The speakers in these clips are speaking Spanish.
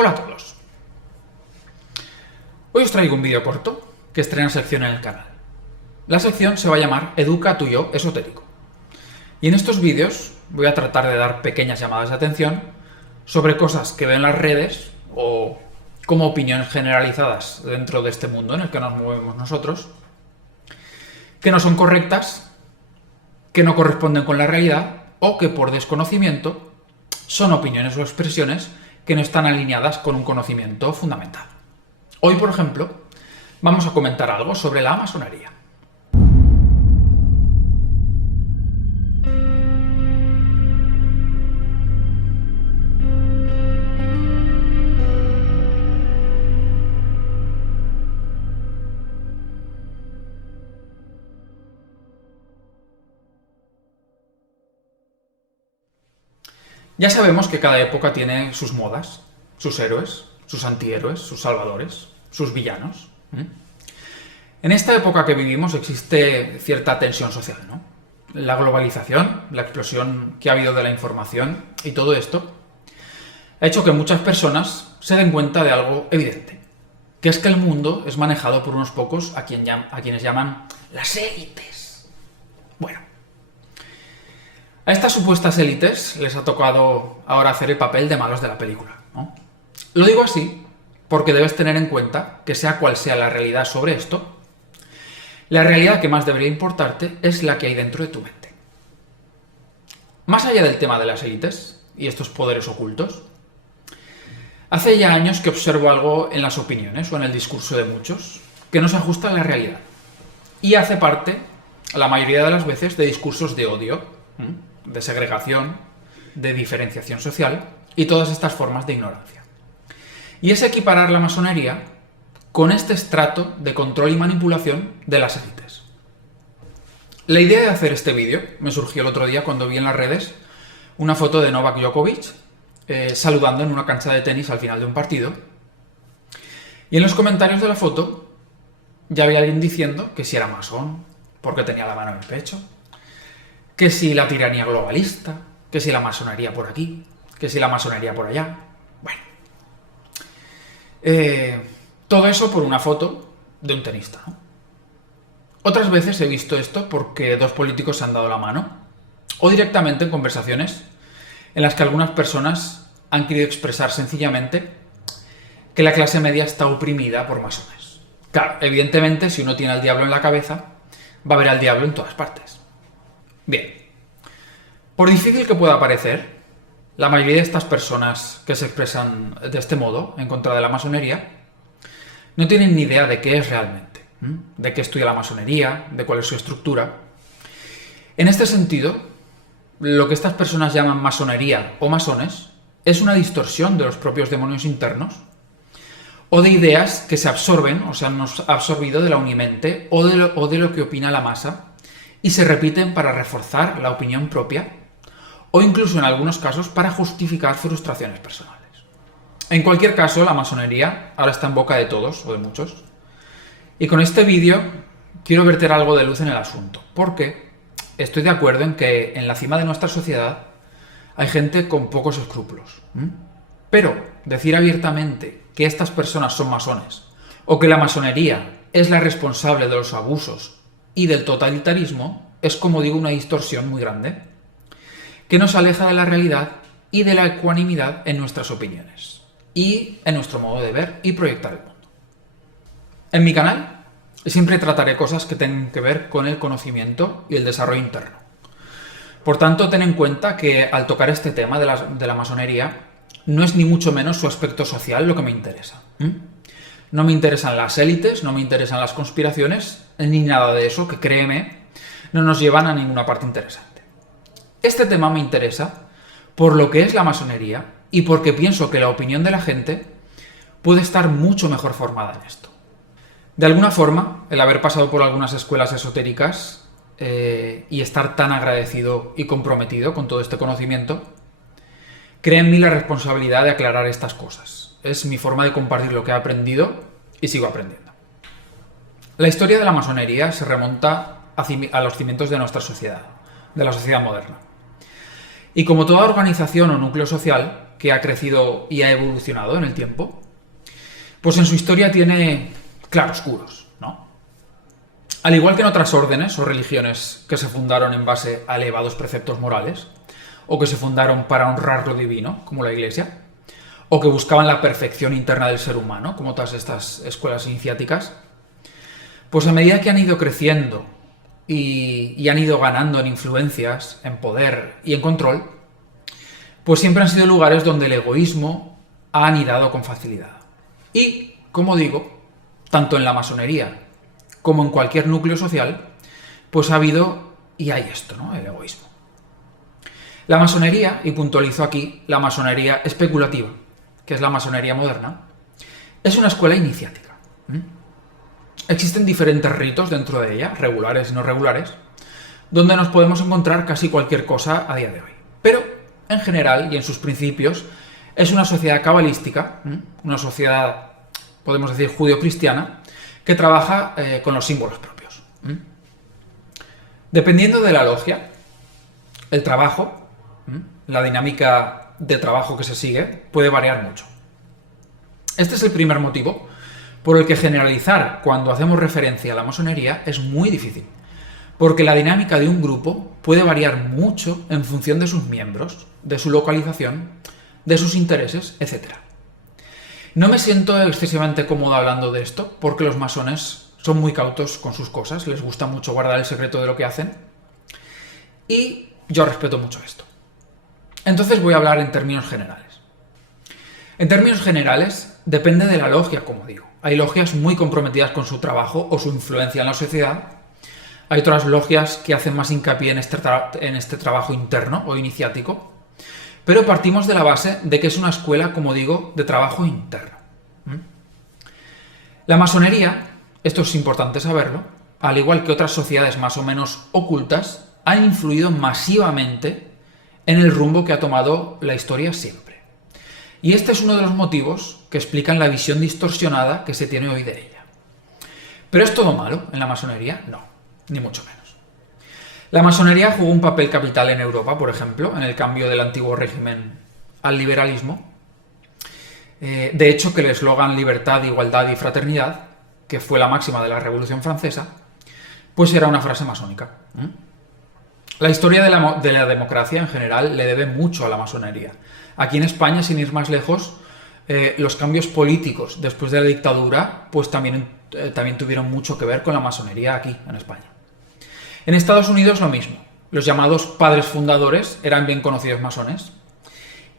Hola a todos. Hoy os traigo un vídeo corto que estrena sección en el canal. La sección se va a llamar Educa a tu yo esotérico. Y en estos vídeos voy a tratar de dar pequeñas llamadas de atención sobre cosas que veo en las redes o como opiniones generalizadas dentro de este mundo en el que nos movemos nosotros, que no son correctas, que no corresponden con la realidad o que por desconocimiento son opiniones o expresiones que no están alineadas con un conocimiento fundamental. Hoy, por ejemplo, vamos a comentar algo sobre la masonería. Ya sabemos que cada época tiene sus modas, sus héroes, sus antihéroes, sus salvadores, sus villanos. En esta época que vivimos existe cierta tensión social, ¿no? La globalización, la explosión que ha habido de la información y todo esto ha hecho que muchas personas se den cuenta de algo evidente, que es que el mundo es manejado por unos pocos a quienes llaman las élites. Bueno, a estas supuestas élites les ha tocado ahora hacer el papel de malos de la película, ¿no? Lo digo así porque debes tener en cuenta que sea cual sea la realidad sobre esto, la realidad que más debería importarte es la que hay dentro de tu mente. Más allá del tema de las élites y estos poderes ocultos, hace ya años que observo algo en las opiniones o en el discurso de muchos que no se ajusta a la realidad y hace parte, la mayoría de las veces, de discursos de odio, de segregación, de diferenciación social y todas estas formas de ignorancia. Y es equiparar la masonería con este estrato de control y manipulación de las élites. La idea de hacer este vídeo me surgió el otro día cuando vi en las redes una foto de Novak Djokovic saludando en una cancha de tenis al final de un partido. Y en los comentarios de la foto ya había alguien diciendo que si era masón, porque tenía la mano en el pecho, que si la tiranía globalista, que si la masonería por aquí, que si la masonería por allá. Bueno, todo eso por una foto de un tenista, ¿no? Otras veces he visto esto porque dos políticos se han dado la mano o directamente en conversaciones en las que algunas personas han querido expresar sencillamente que la clase media está oprimida por masones. Claro, evidentemente, si uno tiene al diablo en la cabeza, va a ver al diablo en todas partes. Bien, por difícil que pueda parecer, la mayoría de estas personas que se expresan de este modo en contra de la masonería no tienen ni idea de qué es realmente, de qué estudia la masonería, de cuál es su estructura. En este sentido, lo que estas personas llaman masonería o masones es una distorsión de los propios demonios internos o de ideas que se absorben o se han absorbido de la unimente o de lo que opina la masa y se repiten para reforzar la opinión propia o incluso en algunos casos para justificar frustraciones personales. En cualquier caso, la masonería ahora está en boca de todos o de muchos. Y con este vídeo quiero verter algo de luz en el asunto, porque estoy de acuerdo en que en la cima de nuestra sociedad hay gente con pocos escrúpulos. Pero decir abiertamente que estas personas son masones o que la masonería es la responsable de los abusos y del totalitarismo es, como digo, una distorsión muy grande que nos aleja de la realidad y de la ecuanimidad en nuestras opiniones y en nuestro modo de ver y proyectar el mundo. En mi canal siempre trataré cosas que tengan que ver con el conocimiento y el desarrollo interno. Por tanto, ten en cuenta que al tocar este tema de la masonería no es ni mucho menos su aspecto social lo que me interesa. No me interesan las élites, no me interesan las conspiraciones, ni nada de eso, que créeme, no nos llevan a ninguna parte interesante. Este tema me interesa por lo que es la masonería y porque pienso que la opinión de la gente puede estar mucho mejor formada en esto. De alguna forma, el haber pasado por algunas escuelas esotéricas y estar tan agradecido y comprometido con todo este conocimiento, crea en mí la responsabilidad de aclarar estas cosas. Es mi forma de compartir lo que he aprendido y sigo aprendiendo. La historia de la masonería se remonta a los cimientos de nuestra sociedad, de la sociedad moderna. Y como toda organización o núcleo social, que ha crecido y ha evolucionado en el tiempo, pues en su historia tiene claroscuros, ¿no? Al igual que en otras órdenes o religiones que se fundaron en base a elevados preceptos morales, o que se fundaron para honrar lo divino, como la Iglesia, o que buscaban la perfección interna del ser humano, como todas estas escuelas iniciáticas, pues a medida que han ido creciendo y han ido ganando en influencias, en poder y en control, pues siempre han sido lugares donde el egoísmo ha anidado con facilidad. Y, como digo, tanto en la masonería como en cualquier núcleo social, pues ha habido y hay esto, ¿no? El egoísmo. La masonería, y puntualizo aquí, la masonería especulativa, que es la masonería moderna, es una escuela iniciática. Existen diferentes ritos dentro de ella, regulares y no regulares, donde nos podemos encontrar casi cualquier cosa a día de hoy. Pero, en general y en sus principios, es una sociedad cabalística, una sociedad, podemos decir, judío-cristiana, que trabaja con los símbolos propios. Dependiendo de la logia, el trabajo, la dinámica de trabajo que se sigue, puede variar mucho. Este es el primer motivo por el que generalizar cuando hacemos referencia a la masonería es muy difícil, porque la dinámica de un grupo puede variar mucho en función de sus miembros, de su localización, de sus intereses, etc. No me siento excesivamente cómodo hablando de esto, porque los masones son muy cautos con sus cosas, les gusta mucho guardar el secreto de lo que hacen, y yo respeto mucho esto. Entonces voy a hablar en términos generales. En términos generales, depende de la logia, como digo. Hay logias muy comprometidas con su trabajo o su influencia en la sociedad. Hay otras logias que hacen más hincapié en este trabajo interno o iniciático. Pero partimos de la base de que es una escuela, como digo, de trabajo interno. La masonería, esto es importante saberlo, al igual que otras sociedades más o menos ocultas, han influido masivamente en el rumbo que ha tomado la historia siempre. Y este es uno de los motivos que explican la visión distorsionada que se tiene hoy de ella. ¿Pero es todo malo en la masonería? No, ni mucho menos. La masonería jugó un papel capital en Europa, por ejemplo, en el cambio del antiguo régimen al liberalismo. De hecho, que el eslogan libertad, igualdad y fraternidad, que fue la máxima de la Revolución Francesa, pues era una frase masónica. La historia de la democracia en general le debe mucho a la masonería. Aquí en España, sin ir más lejos, los cambios políticos después de la dictadura pues también tuvieron mucho que ver con la masonería aquí en España. En Estados Unidos lo mismo. Los llamados padres fundadores eran bien conocidos masones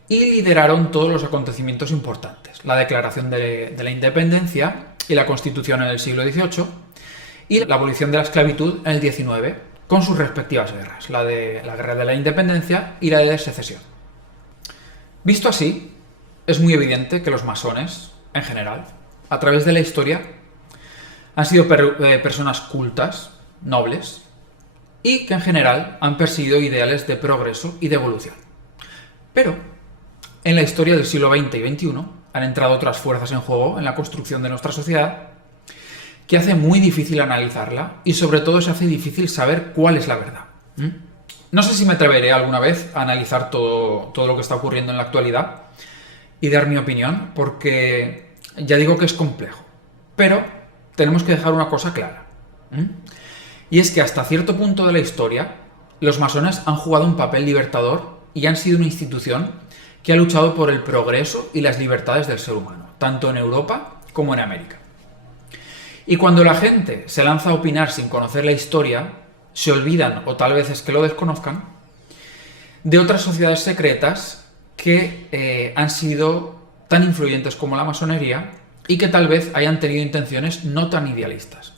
y lideraron todos los acontecimientos importantes. La Declaración de la Independencia y la Constitución en el siglo XVIII y la abolición de la esclavitud en el XIX, con sus respectivas guerras, la Guerra de la Independencia y la de Secesión. Visto así, es muy evidente que los masones, en general, a través de la historia, han sido personas cultas, nobles, y que en general han perseguido ideales de progreso y de evolución. Pero, en la historia del siglo XX y XXI, han entrado otras fuerzas en juego en la construcción de nuestra sociedad, que hace muy difícil analizarla y sobre todo se hace difícil saber cuál es la verdad. No sé si me atreveré alguna vez a analizar todo lo que está ocurriendo en la actualidad y dar mi opinión, porque ya digo que es complejo. Pero tenemos que dejar una cosa clara. Y es que hasta cierto punto de la historia, los masones han jugado un papel libertador y han sido una institución que ha luchado por el progreso y las libertades del ser humano, tanto en Europa como en América. Y cuando la gente se lanza a opinar sin conocer la historia, se olvidan, o tal vez es que lo desconozcan, de otras sociedades secretas que han sido tan influyentes como la masonería y que tal vez hayan tenido intenciones no tan idealistas.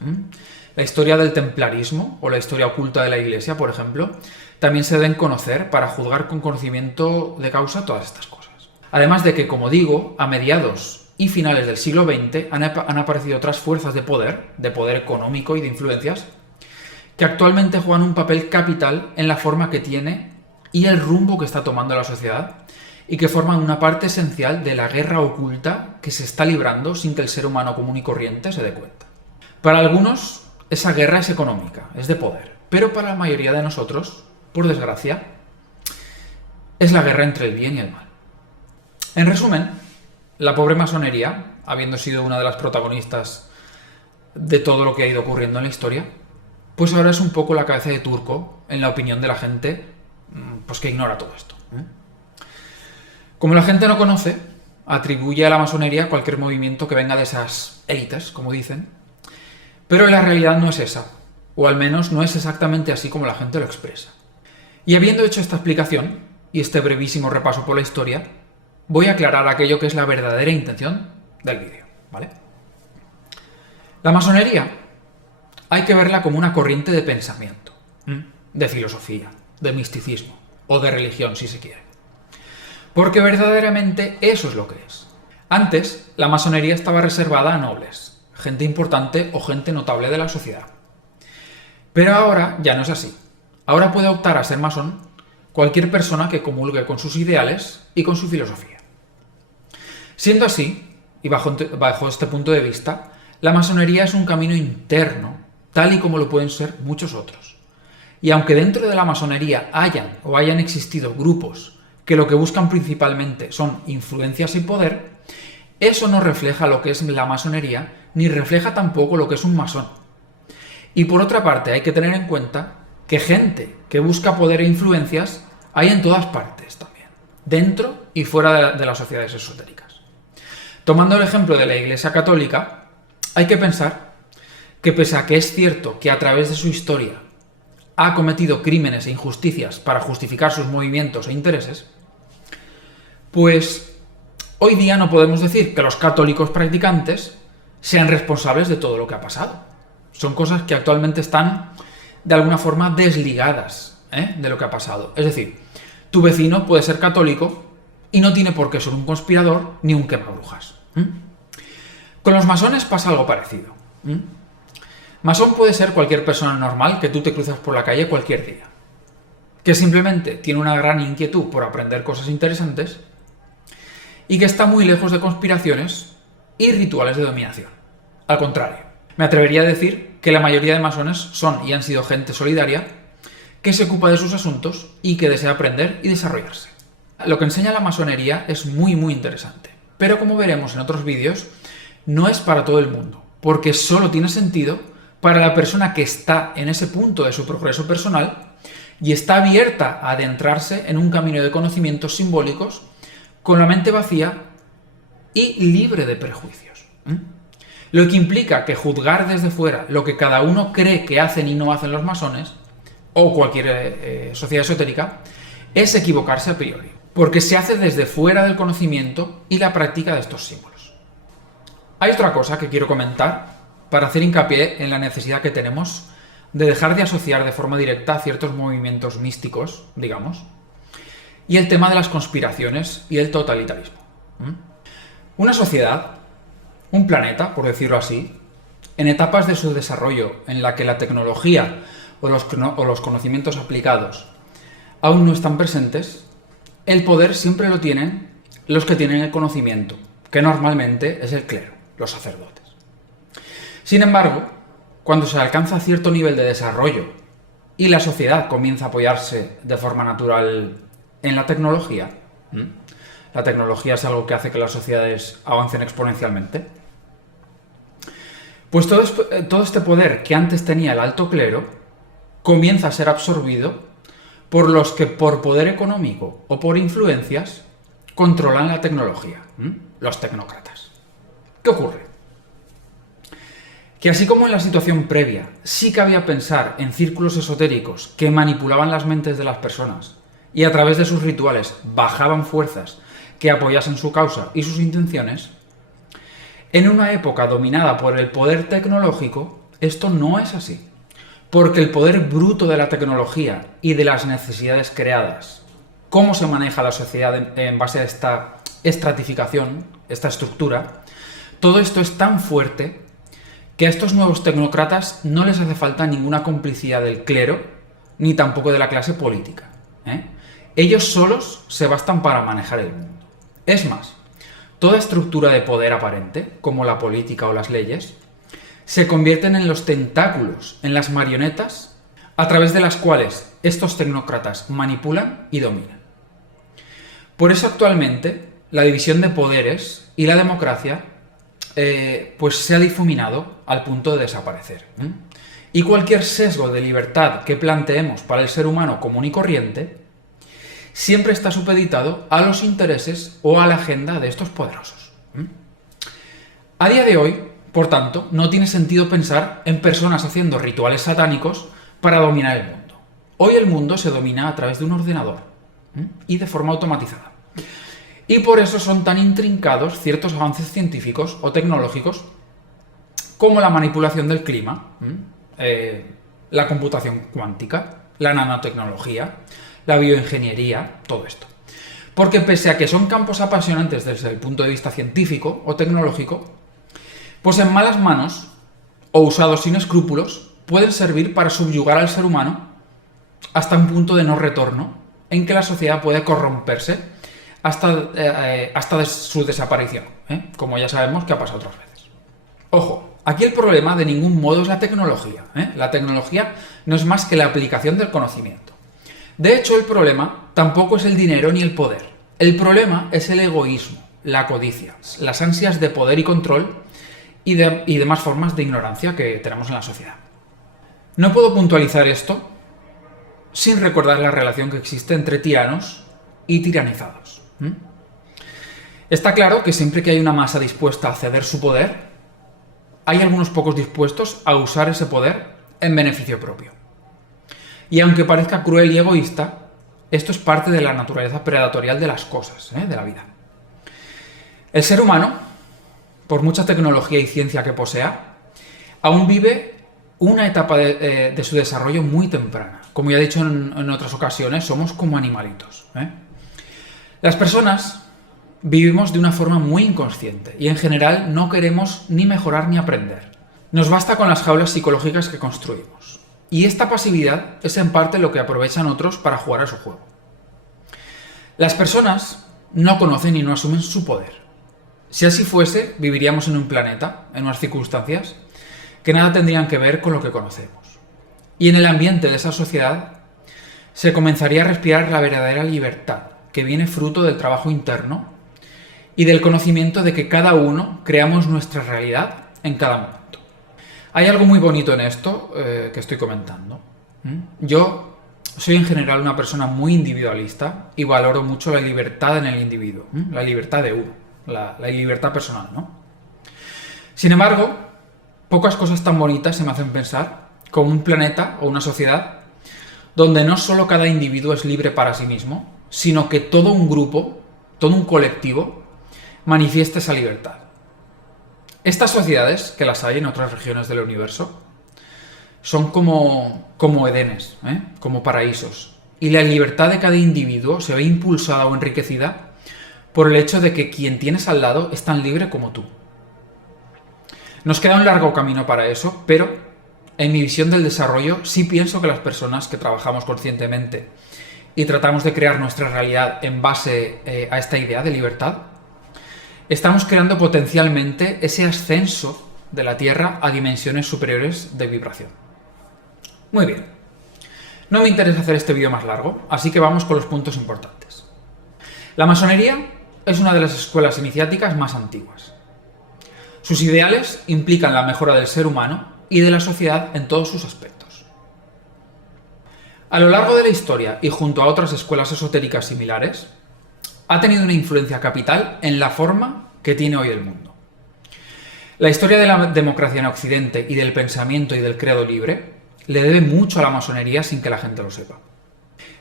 La historia del templarismo o la historia oculta de la Iglesia, por ejemplo, también se deben conocer para juzgar con conocimiento de causa todas estas cosas. Además de que, como digo, a mediados y finales del siglo XX han aparecido otras fuerzas de poder económico y de influencias, que actualmente juegan un papel capital en la forma que tiene y el rumbo que está tomando la sociedad, y que forman una parte esencial de la guerra oculta que se está librando sin que el ser humano común y corriente se dé cuenta. Para algunos, esa guerra es económica, es de poder, pero para la mayoría de nosotros, por desgracia, es la guerra entre el bien y el mal. En resumen, la pobre masonería, habiendo sido una de las protagonistas de todo lo que ha ido ocurriendo en la historia, pues ahora es un poco la cabeza de turco en la opinión de la gente pues que ignora todo esto. Como la gente no conoce, atribuye a la masonería cualquier movimiento que venga de esas élites, como dicen, pero la realidad no es esa, o al menos no es exactamente así como la gente lo expresa. Y habiendo hecho esta explicación, y este brevísimo repaso por la historia, voy a aclarar aquello que es la verdadera intención del vídeo, ¿vale? La masonería hay que verla como una corriente de pensamiento, de filosofía, de misticismo o de religión, si se quiere. Porque verdaderamente eso es lo que es. Antes, la masonería estaba reservada a nobles, gente importante o gente notable de la sociedad. Pero ahora ya no es así. Ahora puede optar a ser masón cualquier persona que comulgue con sus ideales y con su filosofía. Siendo así, y bajo este punto de vista, la masonería es un camino interno, tal y como lo pueden ser muchos otros. Y aunque dentro de la masonería hayan existido grupos que lo que buscan principalmente son influencias y poder, eso no refleja lo que es la masonería, ni refleja tampoco lo que es un masón. Y por otra parte, hay que tener en cuenta que gente que busca poder e influencias hay en todas partes también, dentro y fuera de las sociedades esotéricas. Tomando el ejemplo de la Iglesia Católica, hay que pensar que pese a que es cierto que a través de su historia ha cometido crímenes e injusticias para justificar sus movimientos e intereses, pues hoy día no podemos decir que los católicos practicantes sean responsables de todo lo que ha pasado. Son cosas que actualmente están de alguna forma desligadas de lo que ha pasado. Es decir, tu vecino puede ser católico y no tiene por qué ser un conspirador ni un quemabrujas. Con los masones pasa algo parecido. Masón puede ser cualquier persona normal que tú te cruzas por la calle cualquier día, que simplemente tiene una gran inquietud por aprender cosas interesantes y que está muy lejos de conspiraciones y rituales de dominación. Al contrario, me atrevería a decir que la mayoría de masones son y han sido gente solidaria que se ocupa de sus asuntos y que desea aprender y desarrollarse. Lo que enseña la masonería es muy interesante, pero como veremos en otros vídeos, no es para todo el mundo, porque solo tiene sentido para la persona que está en ese punto de su progreso personal y está abierta a adentrarse en un camino de conocimientos simbólicos con la mente vacía y libre de prejuicios. Lo que implica que juzgar desde fuera lo que cada uno cree que hacen y no hacen los masones, o cualquier sociedad esotérica, es equivocarse a priori, porque se hace desde fuera del conocimiento y la práctica de estos símbolos. Hay otra cosa que quiero comentar para hacer hincapié en la necesidad que tenemos de dejar de asociar de forma directa ciertos movimientos místicos, digamos, y el tema de las conspiraciones y el totalitarismo. Una sociedad, un planeta, por decirlo así, en etapas de su desarrollo en la que la tecnología o los conocimientos aplicados aún no están presentes, el poder siempre lo tienen los que tienen el conocimiento, que normalmente es el clero, los sacerdotes. Sin embargo, cuando se alcanza cierto nivel de desarrollo y la sociedad comienza a apoyarse de forma natural en la tecnología es algo que hace que las sociedades avancen exponencialmente, pues todo este poder que antes tenía el alto clero comienza a ser absorbido por los que por poder económico o por influencias controlan la tecnología, los tecnócratas. ¿Qué ocurre? Que así como en la situación previa sí cabía pensar en círculos esotéricos que manipulaban las mentes de las personas y a través de sus rituales bajaban fuerzas que apoyasen su causa y sus intenciones, en una época dominada por el poder tecnológico, esto no es así. Porque el poder bruto de la tecnología y de las necesidades creadas, cómo se maneja la sociedad en base a esta estratificación, esta estructura, todo esto es tan fuerte que a estos nuevos tecnócratas no les hace falta ninguna complicidad del clero, ni tampoco de la clase política. Ellos solos se bastan para manejar el mundo. Es más, toda estructura de poder aparente, como la política o las leyes, se convierten en los tentáculos, en las marionetas, a través de las cuales estos tecnócratas manipulan y dominan. Por eso actualmente la división de poderes y la democracia pues se ha difuminado al punto de desaparecer. Y cualquier sesgo de libertad que planteemos para el ser humano común y corriente siempre está supeditado a los intereses o a la agenda de estos poderosos. A día de hoy, por tanto, no tiene sentido pensar en personas haciendo rituales satánicos para dominar el mundo. Hoy el mundo se domina a través de un ordenador y de forma automatizada. Y por eso son tan intrincados ciertos avances científicos o tecnológicos como la manipulación del clima, la computación cuántica, la nanotecnología, la bioingeniería, todo esto. Porque pese a que son campos apasionantes desde el punto de vista científico o tecnológico, pues en malas manos o usados sin escrúpulos pueden servir para subyugar al ser humano hasta un punto de no retorno en que la sociedad puede corromperse hasta de su desaparición, como ya sabemos que ha pasado otras veces. Ojo, aquí el problema de ningún modo es la tecnología. La tecnología no es más que la aplicación del conocimiento. De hecho, el problema tampoco es el dinero ni el poder. El problema es el egoísmo, la codicia, las ansias de poder y control y demás formas de ignorancia que tenemos en la sociedad. No puedo puntualizar esto sin recordar la relación que existe entre tiranos y tiranizados. Está claro que siempre que hay una masa dispuesta a ceder su poder, hay algunos pocos dispuestos a usar ese poder en beneficio propio. Y aunque parezca cruel y egoísta, esto es parte de la naturaleza predatorial de las cosas, de la vida. El ser humano, por mucha tecnología y ciencia que posea, aún vive una etapa de su desarrollo muy temprana. Como ya he dicho en otras ocasiones, somos como animalitos. Las personas vivimos de una forma muy inconsciente y en general no queremos ni mejorar ni aprender. Nos basta con las jaulas psicológicas que construimos. Y esta pasividad es en parte lo que aprovechan otros para jugar a su juego. Las personas no conocen y no asumen su poder. Si así fuese, viviríamos en un planeta, en unas circunstancias, que nada tendrían que ver con lo que conocemos. Y en el ambiente de esa sociedad se comenzaría a respirar la verdadera libertad, que viene fruto del trabajo interno y del conocimiento de que cada uno creamos nuestra realidad en cada momento. Hay algo muy bonito en esto que estoy comentando. Yo soy en general una persona muy individualista y valoro mucho la libertad en el individuo, la libertad de uno, la libertad personal, ¿no? Sin embargo, pocas cosas tan bonitas se me hacen pensar como un planeta o una sociedad donde no solo cada individuo es libre para sí mismo, sino que todo un grupo, todo un colectivo, manifiesta esa libertad. Estas sociedades, que las hay en otras regiones del universo, son como edenes, como paraísos. Y la libertad de cada individuo se ve impulsada o enriquecida por el hecho de que quien tienes al lado es tan libre como tú. Nos queda un largo camino para eso, pero en mi visión del desarrollo sí pienso que las personas que trabajamos conscientemente y tratamos de crear nuestra realidad en base a esta idea de libertad, estamos creando potencialmente ese ascenso de la Tierra a dimensiones superiores de vibración. Muy bien. No me interesa hacer este vídeo más largo, así que vamos con los puntos importantes. La masonería es una de las escuelas iniciáticas más antiguas. Sus ideales implican la mejora del ser humano y de la sociedad en todos sus aspectos. A lo largo de la historia y junto a otras escuelas esotéricas similares, ha tenido una influencia capital en la forma que tiene hoy el mundo. La historia de la democracia en Occidente y del pensamiento y del credo libre le debe mucho a la masonería sin que la gente lo sepa.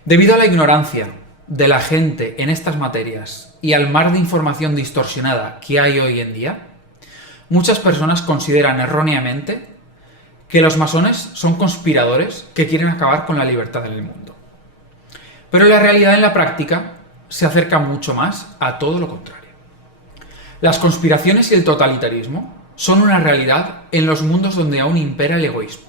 Debido a la ignorancia de la gente en estas materias y al mar de información distorsionada que hay hoy en día, muchas personas consideran erróneamente que los masones son conspiradores que quieren acabar con la libertad en el mundo. Pero la realidad en la práctica se acerca mucho más a todo lo contrario. Las conspiraciones y el totalitarismo son una realidad en los mundos donde aún impera el egoísmo.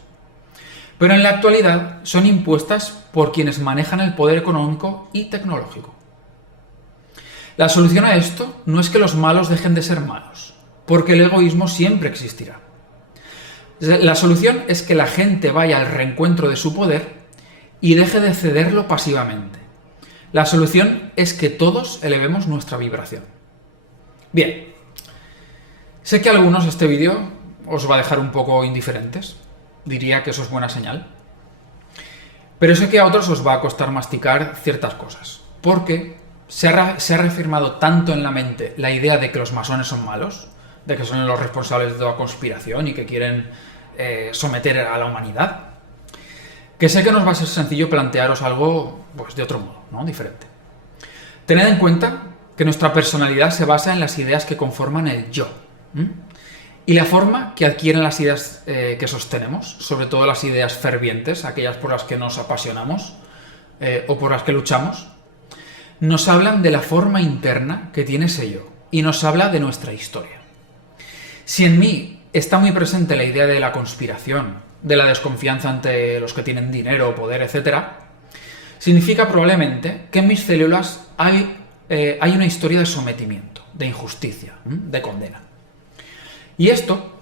Pero en la actualidad son impuestas por quienes manejan el poder económico y tecnológico. La solución a esto no es que los malos dejen de ser malos, porque el egoísmo siempre existirá. La solución es que la gente vaya al reencuentro de su poder y deje de cederlo pasivamente. La solución es que todos elevemos nuestra vibración. Bien, sé que a algunos este vídeo os va a dejar un poco indiferentes. Diría que eso es buena señal. Pero sé que a otros os va a costar masticar ciertas cosas. Porque se ha reafirmado tanto en la mente la idea de que los masones son malos, de que son los responsables de la conspiración y que quieren someter a la humanidad, que sé que nos va a ser sencillo plantearos algo pues, de otro modo, ¿no? Diferente. Tened en cuenta que nuestra personalidad se basa en las ideas que conforman el yo. Y la forma que adquieren las ideas que sostenemos, sobre todo las ideas fervientes, aquellas por las que nos apasionamos o por las que luchamos, nos hablan de la forma interna que tiene ese yo y nos habla de nuestra historia. Si en mí está muy presente la idea de la conspiración, de la desconfianza ante los que tienen dinero, poder, etc., significa probablemente que en mis células hay una historia de sometimiento, de injusticia, de condena. Y esto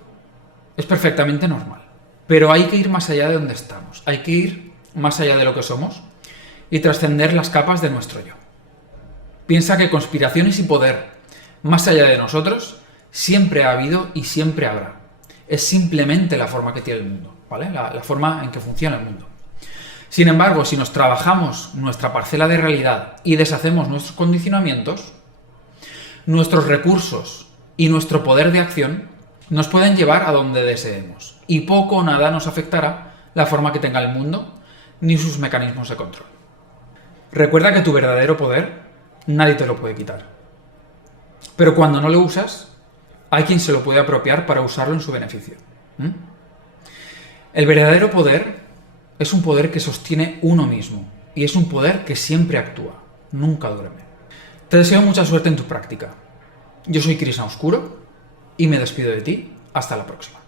es perfectamente normal, pero hay que ir más allá de donde estamos, hay que ir más allá de lo que somos y trascender las capas de nuestro yo. Piensa que conspiraciones y poder, más allá de nosotros, siempre ha habido y siempre habrá. Es simplemente la forma que tiene el mundo, ¿vale? La forma en que funciona el mundo. Sin embargo, si nos trabajamos nuestra parcela de realidad y deshacemos nuestros condicionamientos, nuestros recursos y nuestro poder de acción nos pueden llevar a donde deseemos. Y poco o nada nos afectará la forma que tenga el mundo ni sus mecanismos de control. Recuerda que tu verdadero poder nadie te lo puede quitar. Pero cuando no lo usas, hay quien se lo puede apropiar para usarlo en su beneficio. El verdadero poder es un poder que sostiene uno mismo y es un poder que siempre actúa, nunca duerme. Te deseo mucha suerte en tu práctica. Yo soy Krishna Oscuro y me despido de ti. Hasta la próxima.